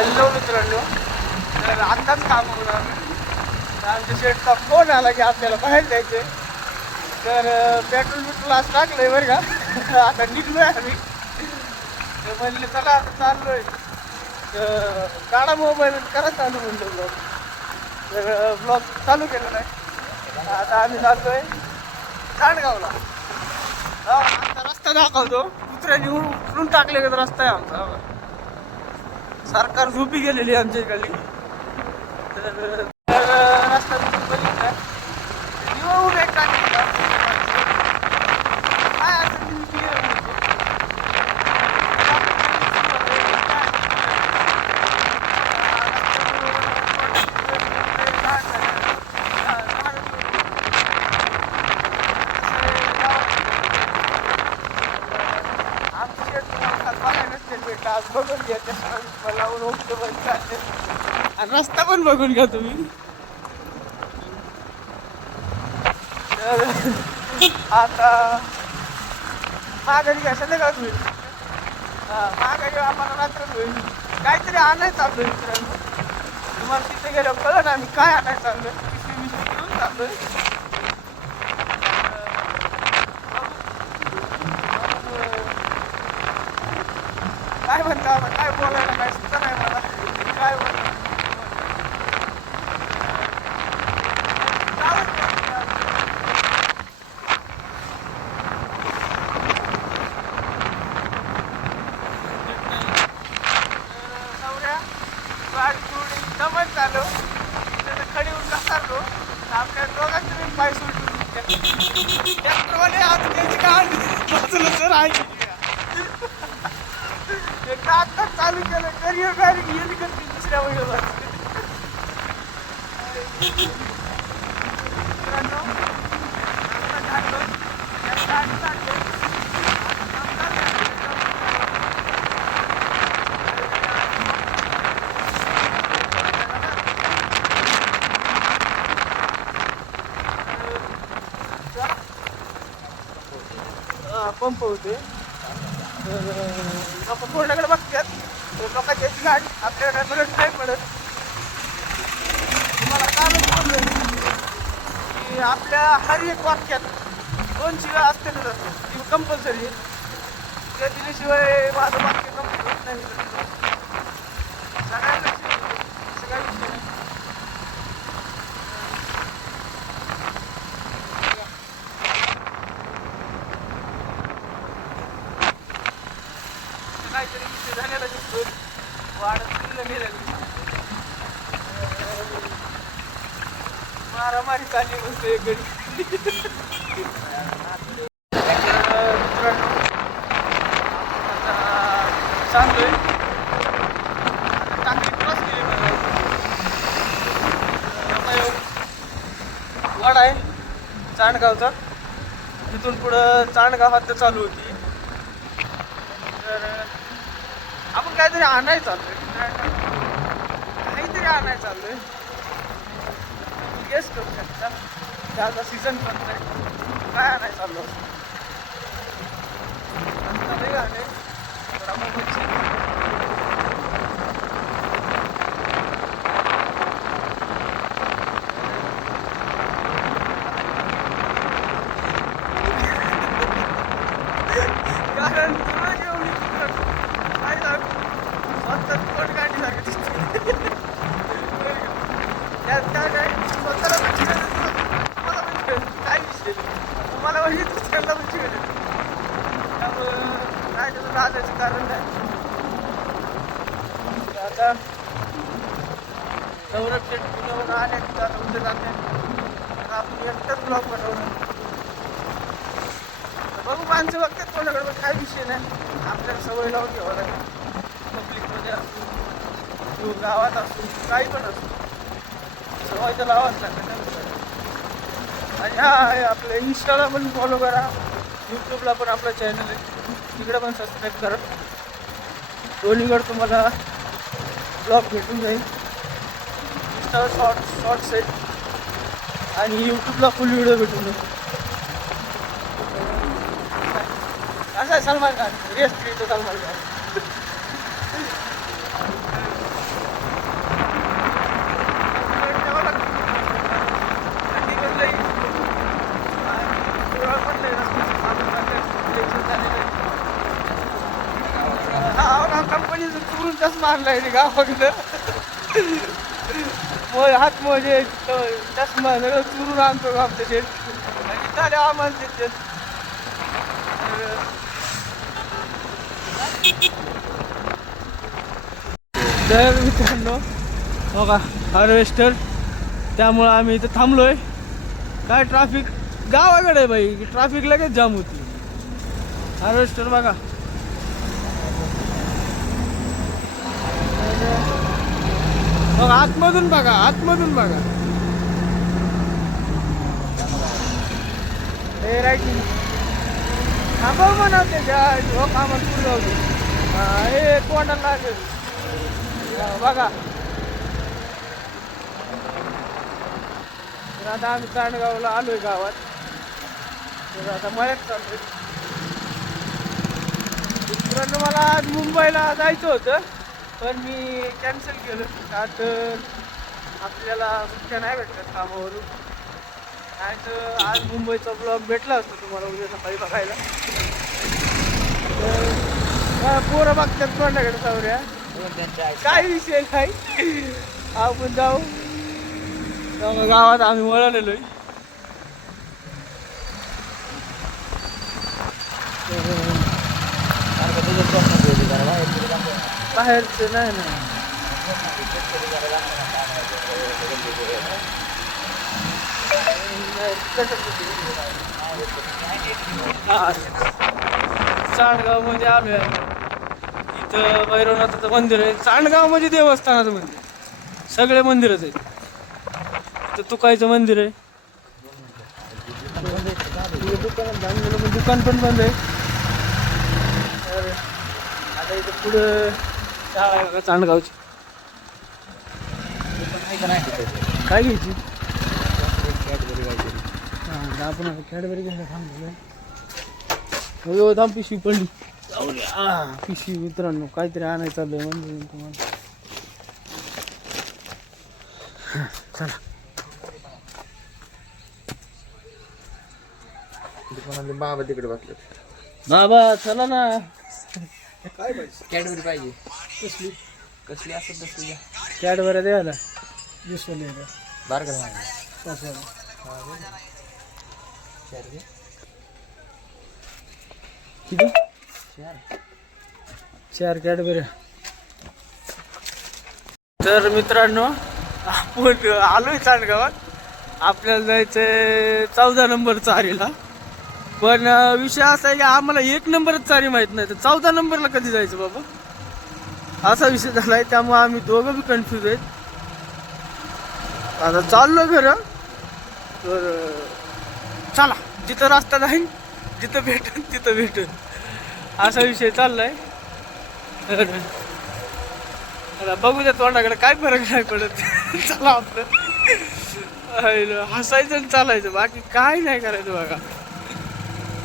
Hello मित्रांनो, तर आत्ताच काम होणार आमच्या शेटचा फोन आला की आपल्याला बाहेर जायचं. तर पेट्रोल आज टाकलंय बरं का. आता निघलोय आम्ही. तर म्हणले चला आता चाललोय. तर काढा मोबाईल करा चालू म्हणलं ब्लॉग. तर ब्लॉग चालू केलेला आहे. आता आम्ही चाललोय चांडगावला. आता रस्ता दाखवतो. कुत्र्याने उचलून टाकले का रस्ता आहे आमचा. सरकार झोपी गेलेली आमच्या इकडली. तर रस्ता बघितला उभे टाकले काय असं बघून घ्या मला आणि रस्ता पण बघून घ्या तुम्ही. तर आता माघारी घ्या संध्याकाळ होईल. माघारी आम्हाला रात्र होईल. काहीतरी आणायचं चाललोय मित्रांनो. तुम्हाला तिथे गेल्यावर कळलं ना आम्ही काय आणायचं चाललोय. पिशवी घेऊन चाललोय. काय म्हणता काय बोलायला काय सुद्धा नाही मला. काय म्हणता समज चालू खडी उठला चाललो. आपल्या दोघांचे मी पाय सुटून ट्रॅक्टरवाले आज त्याची काय सर आहे. एकदा आत्ताच चालू केलं करिअर बॅरिंग येईल करते दुसऱ्या महिन्याला. पंप होते. तर लोक पूर्णकडे बघतात. तर लोकांची याची गाडी आपल्याकडे मिळत नाही पडत. तुम्हाला काय बोललं की आपल्या हर एक वाक्यात 2 शिव्या असते ना ती कंपल्सरी. त्या दिल्याशिवाय माझं वाक्य कंप्लीट होत नाही. सगळ्यांना सगळ्या विषय नाही. काहीतरी विषय झालेला दिसतो. वाढत गेलेली मारामारी चालली म्हणतो एक गडी. मित्रांनो सांगतोय टाकी क्रॉस केली वाड आहे चांडगावचा. तिथून पुढं चांडगाव हद्द चालू होती. तर आपण काहीतरी आणायचं चाललोय. काहीतरी आणायचं चाललोय. गेस करू शकता त्याचा सीझन पण नाही. काय आणायचं चाललो गाणे कारण तुम्हाला म्हणजे दुसऱ्याला म्हणजे त्यामुळं काय त्याचं लाजायचं कारण नाही. आता संरक्षण पुण्यावर आले आता उद्या जाते. तर आपण एकटाच ब्लॉग बनवलं. बघू माणसं बघतात कोणाकडे पण काही विषय नाही. आपल्याला सवय लावून घ्यावं लागेल. पब्लिकमध्ये असू गावात असू काही पण असू सवय तर लावाच लागेल. आणि हा आपलं इंस्टाला पण फॉलो करा. यूट्यूबला पण आपला चॅनल आहे तिकडे पण सबस्क्राईब करा. दोन्हीकडे तुम्हाला ब्लॉग भेटून जाईल. इंस्टाला शॉर्ट्स आहेत आणि यूट्यूबला फुल व्हिडिओ भेटून जाईल. असं आहे सलमान खान. रेस्ट घेतो सलमान खान. चष्मा आणलाय गावाकडं. हात मोजे चष्मा सगळं चुरून आणतो आमच्या शेत आणि झाले आम्हाला तिथे. तर मित्रांनो बघा हार्वेस्टर, त्यामुळं आम्ही इथं थांबलोय. काय ट्रॅफिक गावाकडे आहे बाई, ट्रॅफिक लगेच जाम होती. हार्वेस्टर बघा, बघा आतमधून बघा, आतमधून बघा. हे राईटिंग थांबव म्हणा त्याच्या हो कामात पुढे जाऊ दे. हे कोणाला लागेल बघा. तर आता आम्ही चांडगावला आलोय गावात. तर आता मळ्यात चाललोय. मित्रांनो मला आज मुंबईला जायचं होतं पण मी कॅन्सल केलं, का तर आपल्याला सुट्ट्या नाही भेटतात कामावरून. नाही तर आज मुंबईचा ब्लॉग भेटला असतो तुम्हाला उद्या सकाळी बघायला. तर पोरं बघतात कोणाकडे सावऱ्या, काय विषय नाही. आपण जाऊ गावात, आम्ही वळलेलोय. बाहेरचं नाही ना, चांडगाव मध्ये आलोय. इथं भैरवनाथाचं मंदिर आहे. चांडगाव म्हणजे देवस्थानाचं मंदिर, सगळे मंदिरच आहेत. इथं तुकायचं मंदिर आहे. दुकान पण बंद आहे. तर आता इथं पुढं शाळा आहे बघा चांडगावची. काय घ्यायची? हां आपण कॅडबरी घ्यायला थांबलोय. हो थांब, पिशवी पडली. पिशवी मित्रांनो काहीतरी आणायचं चाललंय म्हणजे तुम्हाला. चला बाबा तिकडे बसले. बाबा चला ना. काय पाहिजे? कॅडबरी पाहिजे. कसली कसली असत तसली कॅडबरी द्यायला बार का किती? 4 कॅडबरी. तर मित्रांनो आपण आलोय चांडगावात. आपल्याला जायचंय 14 नंबर चारीला. पण विषय असा आहे की आम्हाला 1 नंबरच चारी माहित नाही, तर 14 नंबरला कधी जायचं बाबा, असा विषय झालाय. त्यामुळे आम्ही दोघं बी कन्फ्यूज आहेत. आता चाललो खरं, तर चला जिथं रस्ता नाही जिथं भेटन तिथं भेटन असा विषय चाललाय. तर आता बघू द्या तोंडाकडे, काय फरक नाही पडत. चला आपलं हसायचं आणि चालायचं, बाकी काय नाही करायचं बघा.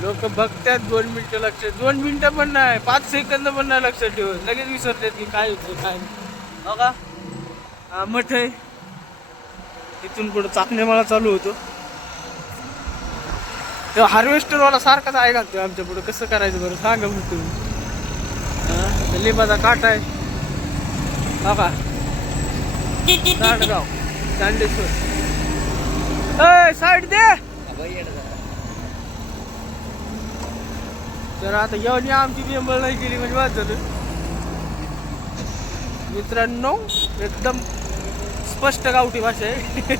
लोक बघतात 2 मिनिटं लक्ष, 2 मिनिटं पण नाही, 5 सेकंद पण नाही लक्षात ठेवत, लगेच विसरतात की काय होतं काय नाही. बघा मठ आहे, इथून पुढं चाकणे मला चालू होतो. तेव्हा हार्वेस्टरवाला सारखाच आहे घालतोय आमच्या पुढं. कसं करायचं बरं सांगा मग तुम्ही. लिंबाचा काटा आहे बघा, चांडगाव चांडेश्वर. साईड दे. तर आता येऊन आमची बिंबळ नाही केली म्हणजे वाच झालं. मित्रांनो एकदम स्पष्ट गावठी भाषा आहे.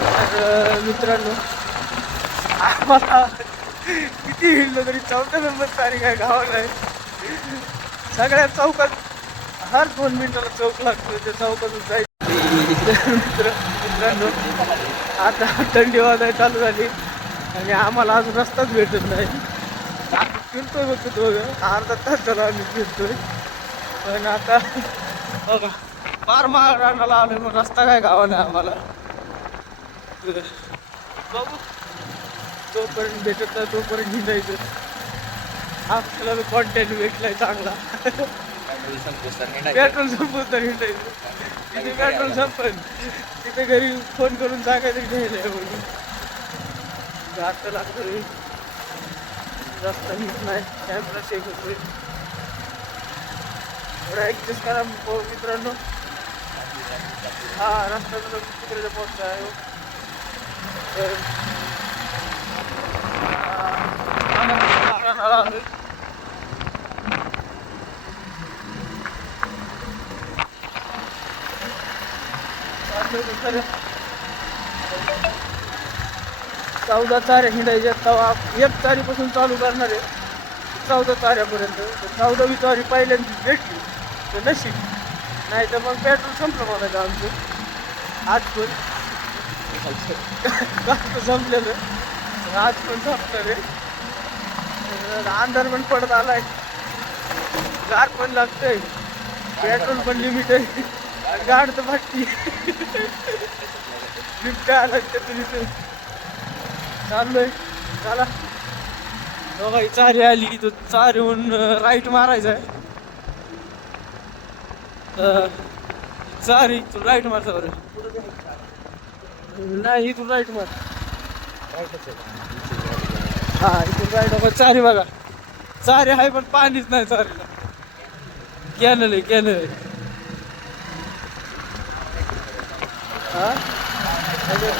तर मित्रांनो आम्हाला किती हिंडलो तरी 14 नंबर तारीख आहे गावाला आहे. सगळ्या चौकात हर 2 मिनिटाला चौक लागतो, त्या चौकातून जायचं. मित्रांनो आता थंडी वाजायला चालू झाली आणि आम्हाला अजून रस्ताच भेटत नाही. आम्ही फिरतोय फक्त दोघं, अर्धा तास झाला आम्ही फिरतोय. पण आता बघा फार महाराणाला आलोय, मग रस्ता काय गावाने आम्हाला. बघू जोपर्यंत भेटत नाही तोपर्यंत हिंडायचं. आपल्याला कॉन्टेंट भेटलाय चांगला. पेट्रोल संपत तर हिंडायचं. तिथे पेट्रोल संपल तिथे घरी फोन करून सांगायचं घ्यायला म्हणून. जास्त लागतं. रस्ता नीट नाही, कॅमेरा शेक होतोय. थोडं ॲडजस्ट करा मित्रांनो. हा रस्ता तर तिकडे पोहोचला आहे. तर आलोय. चौदा चाऱ्या हिंडायच्या तवा 1 तारीपासून चालू करणार आहे 14 ताऱ्यापर्यंत. 14वी तारी पहिल्यांदा भेटली तर नशीब, नाही तर मग पेट्रोल संपलं म्हणायचं आमचं. आज पण संपलेलं आज पण संपणार आहे. अंधार पण पडत आलाय, गार पण लागतंय, पेट्रोल पण लिमिट आहे. गाड तर भाटती लिफ्ट आला तुम्ही चाललोय. चला बघा ही चारी आली तर चारीहून राईट मारायचं आहे. चारी इथून राईट मारचा बरं. नाही इथून राईट मार. हा इथून राईट बघा. चारी बघा, चारी आहे पण पाणीच नाही चारीला. कॅनल आहे कॅनल. हा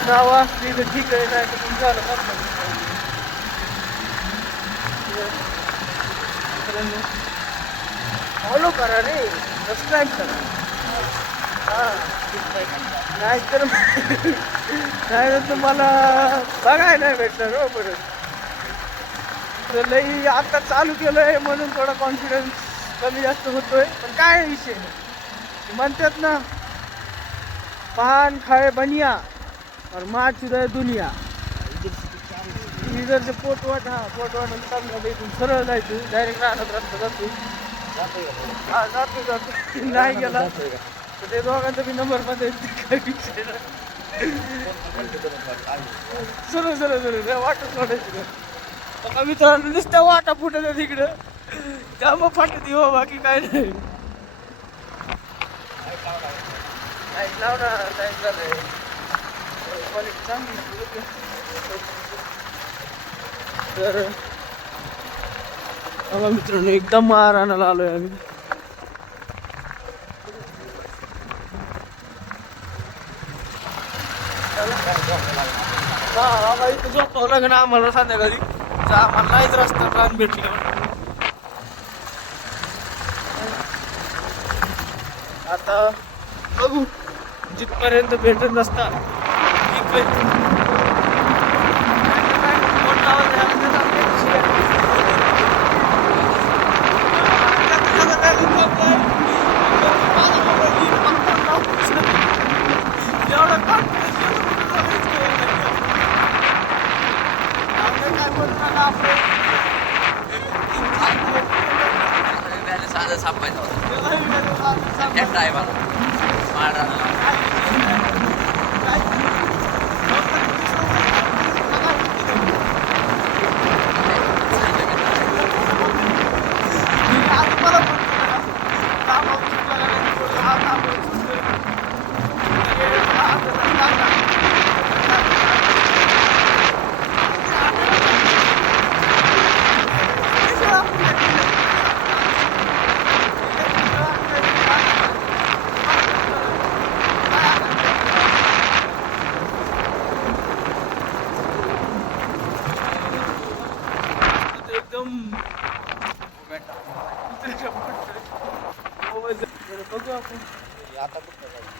नाव असली तर ठीक आहे, नाही तर तुमचं झालं फॉलो करा रे, सबस्क्राईब करा. हां नाहीतर तुम्हाला बघायला नाही भेटणार हो परत. तर लई आता चालू केलं आहे म्हणून थोडा कॉन्फिडन्स कमी जास्त होतोय. पण काय विषय नाही, म्हणतात ना पान खाए बनिया और माँ चुराए दुनिया. इधर से पोटवाट, हा पोटवाट इथून सरळ जायचं डायरेक्ट राहणार रस्ता जातो. हा जातो नाही गेला तर ते दोघांचा बी नंबर मध्ये काही विषय नाही. सरळ वाटत सोडायची बघा मित्रांनो. नुसत्या वाटा फुटत तिकडं त्यामुळे फाटत हो, बाकी काय नाही. लाव ना टाईम झालंय. क्वालिटी चांगली. तर बघा मित्रांनो एकदम मारायला आलोय आम्ही. हा इथं झोपावं लागेल आम्हाला संध्याकाळी. आम्हाला नाहीच रस्ता रान भेटलं. आता बघू जिथपर्यंत भेटत नसता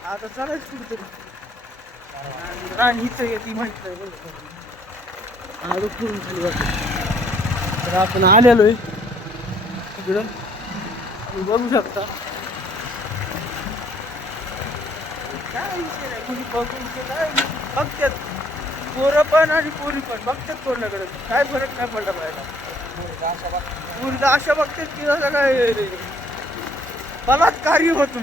आता चालायच कुठतरी. राणी इथं येते माहित नाही फिरून खाली वाटत. तर आपण आलेलो आहे तिकडं, तुम्ही बघू शकता. काय विषय नाही, कुणी बघून काय बघतात, पोरं पण आणि पोरी पण बघतात कोणाकडे. काय फरक नाही पडला पाहिजे. पोरीला अशा बघतात की असं काय बलात्कारी होतो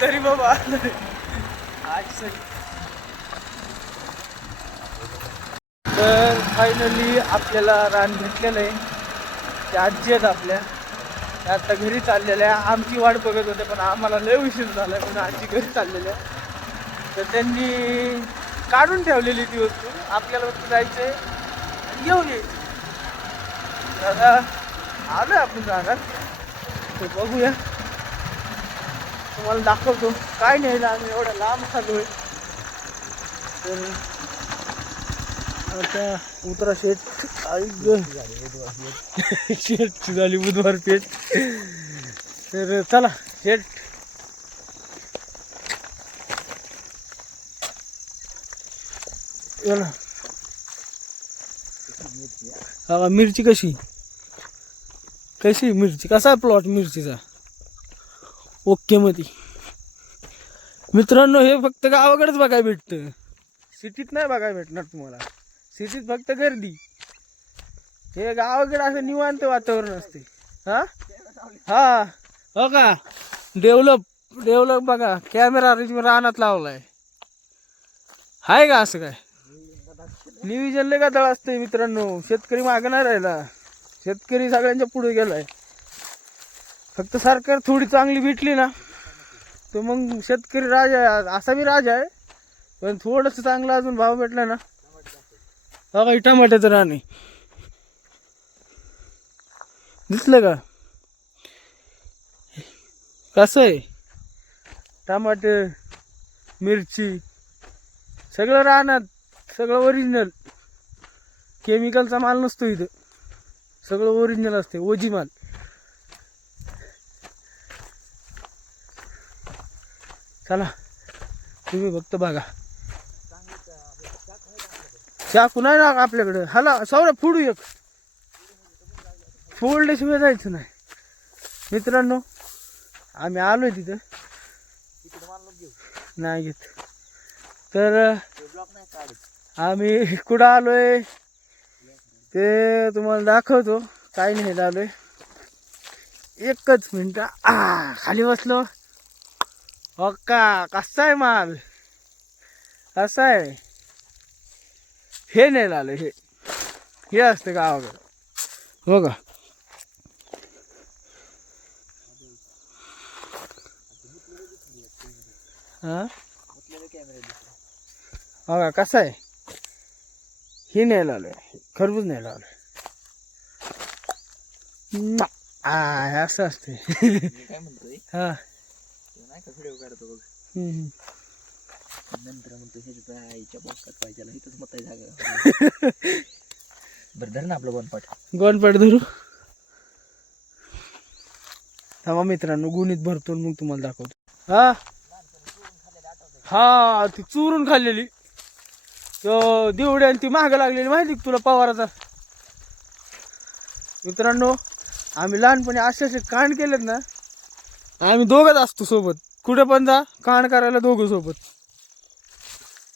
तरी बाबा आज सरी. तर फायनली आपल्याला रान भेटलेलं आहे. त्या आजी आहेत आपल्या, त्या आता घरी चाललेल्या. आमची वाट बघत होते पण आम्हाला लय उशीर झाला म्हणून आजी घरी चाललेल्या. तर त्यांनी काढून ठेवलेली ती वस्तू. आपल्याला फक्त जायचं आहे घेऊन यायची. आता आलोय आपण रानात, तर बघूया, तुम्हाला दाखवतो काय नाही. आम्ही एवढ्या लांब खालोय. तर आता उतरा शेट शेटची झाली बुधवार पेठ. तर चला शेट, हा मिरची कशी कशी मिरची कसा आहे प्लॉट मिरचीचा? ओके मध्ये मित्रांनो, हे फक्त गावाकडेच बघायला भेटतं, सिटीत नाही बघायला भेटणार तुम्हाला. सिटीत फक्त गर्दी, हे गावाकडे असं निवांत वातावरण असते. हा हा हो का, डेव्हलप बघा, कॅमेरा रानात लावलाय, हाय का असं काय नियोजन लय गादळ असते मित्रांनो. शेतकरी मागं नाही राहिला, शेतकरी सगळ्यांच्या पुढे गेलाय. फक्त सरकार थोडी चांगली भेटली ना तर मग शेतकरी राजा आहे. असा मी राजा आहे, पण थोडंसं चांगला अजून भाव भेटला ना. हा काही टमाट्याचं राणे दिसलं का कसं आहे? टमाटे, मिरची सगळं रानात, सगळं ओरिजिनल, केमिकलचा माल नसतो इथं, सगळं ओरिजिनल असते, ओजी माल. चला तुम्ही फक्त बघा. चाकू नाही ना आपल्याकडे, हाला सौरा फोडू एक, फोडल्याशिवाय जायचं नाही मित्रांनो. आम्ही आलोय तिथं, नाही घेत. तर आम्ही कुठं आलोय ते तुम्हाला दाखवतो. काही नाही आलोय, एकच मिनिट. खाली बसलो. हो का, कसा आहे माल, कसा आहे? हे नाही आलं, हे असते गावाकडे. हो का, हा हो का, कसा आहे? हे नाही आलोय, खरबूज नाही आलोय. असं असते. काय म्हणतोय, हा नाही का व्हिडिओ काढतो बघ, नंतर म्हणतो हे आईच्या बॉक्सात पाहिजे, इथंच मत जागा. बरं धर ना आपलं गोनपाट धरू. थांबा मित्रांनो, गुणीत भरतो मग तुम्हाला दाखवतो. हा हा ती चुरून खाल्लेली दिवड्या, ती महाग लागलेली माहिती तुला पवाराचा. मित्रांनो, आम्ही लहानपणी असे कांड केलेत ना, आम्ही दोघंच असतो सोबत, कुठे पण जा कांड करायला दोघं सोबत.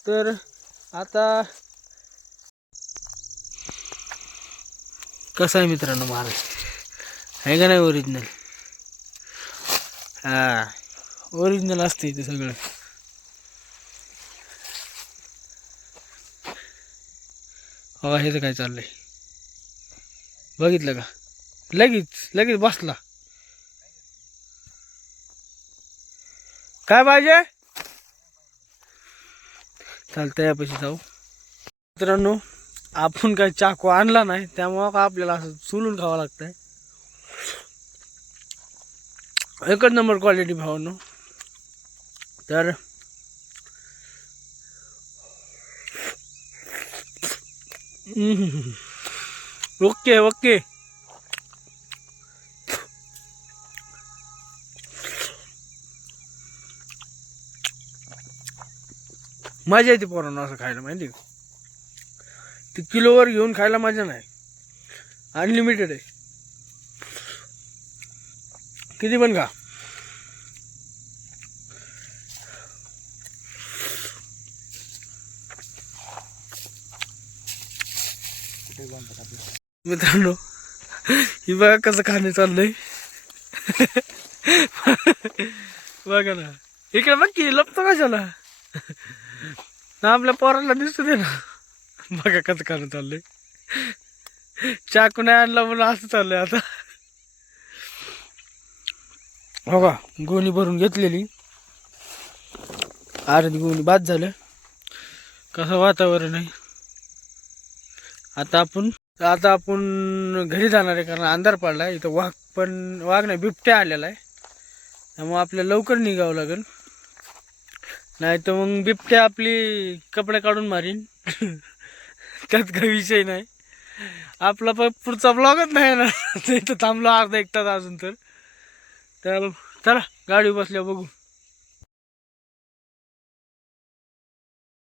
तर आता कसं आहे मित्रांनो, माल आहे का नाही ओरिजिनल? हा ओरिजिनल असते इथे सगळं. हो हे तर काय चाललंय बघितलं का, लगेच बसला. काय पाहिजे? चालतंय यापाशी जाऊ. मित्रांनो, आपण काय चाकू आणला नाही, त्यामुळं का आपल्याला असं चुलून खावं लागतंय. एकच नंबर क्वालिटी भावांनो. तर ओके मजा येते पोरांना असं खायला, माहिती का? ती किलोवर घेऊन खायला मजा नाही, अनलिमिटेड आहे, किती पण खा. मित्रांनो, ही बघा कसं खाणे चाललंय. बघा ना, इकडे बघ की, लपतो कशाला ना, आपल्या पोराला दिसतो दे ना. बघा कसं खाणं चाललंय, चाकू नाही आणला म्हणून असं चाललंय आता. हो का, गोणी भरून घेतलेली, अर्धी गोणी बाद झालं. कसं वातावरण आहे आता, आपण तर आता आपण घरी जाणार आहे कारण अंधार पडला आहे. इथं वाघ नाही बिबट्या आलेला आहे. त्यामुळे आपल्याला लवकर निघावं लागेल, नाही तर मग बिबट्या आपली कपडे काढून मारीन. त्यात काही विषय नाही. आपला पण पुढचा ब्लॉगच नाही ना. इथं थांबलो अर्धा एक तास अजून तर चला गाडी बसल्या बघू.